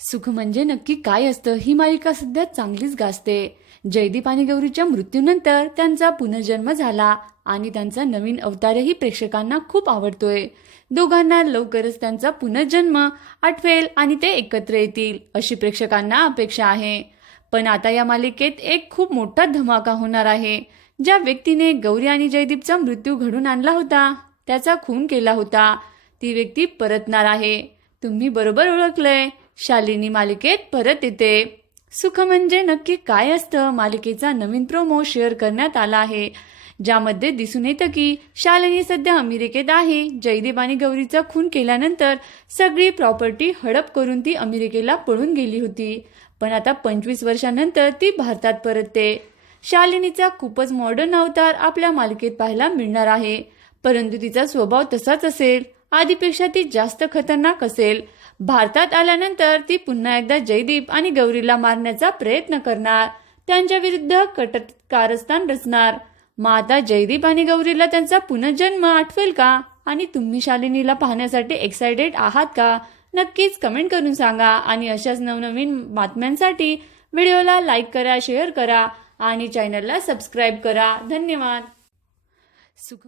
सुख म्हणजे नक्की काय असतं ही मालिका सध्या चांगलीच गाजते. जयदीप आणि गौरीच्या मृत्यूनंतर त्यांचा पुनर्जन्म झाला आणि त्यांचा नवीन अवतारही प्रेक्षकांना खूप आवडतोय. दोघांना लवकरच त्यांचा पुनर्जन्म आठवेल आणि ते एकत्र येतील अशी प्रेक्षकांना अपेक्षा आहे. पण आता या मालिकेत एक खूप मोठा धमाका होणार आहे. ज्या व्यक्तीने गौरी आणि जयदीपचा मृत्यू घडून आणला होता त्याचा खून केला होता. ती व्यक्ती परतणार आहे. तुम्ही बरोबर ओळखलंय. शालिनी मालिकेत परत येते. सुख म्हणजे नक्की काय असतं? मालिकेचा नवीन प्रोमो शेअर करण्यात आला आहे. ज्यामध्ये दिसून येतं की शालिनी सध्या अमेरिकेत आहे. जयदीप आणि गौरीचा खून केल्यानंतर सगळी प्रॉपर्टी हडप करून ती अमेरिकेला पळून गेली होती. पण आता पंचवीस वर्षानंतर ती भारतात परतते. शालिनीचा खूपच मॉडर्न अवतार आपल्या मालिकेत पाहायला मिळणार आहे. परंतु तिचा स्वभाव तसाच असेल. आधीपेक्षा ती जास्त खतरनाक असेल. भारतात आल्यानंतर ती पुन्हा एकदा जयदीप आणि गौरीला मारण्याचा प्रयत्न करणार. त्यांच्या विरुद्ध कट कारस्थान रचणार. मग आता जयदीप आणि गौरीला त्यांचा पुनर्जन्म आठवेल का? आणि तुम्ही शालिनीला पाहण्यासाठी एक्सायटेड आहात का? नक्कीच कमेंट करून सांगा. आणि अशाच नवनवीन बातम्यांसाठी व्हिडिओला लाईक करा शेअर करा आणि चॅनलला सबस्क्राईब करा. धन्यवाद. सुख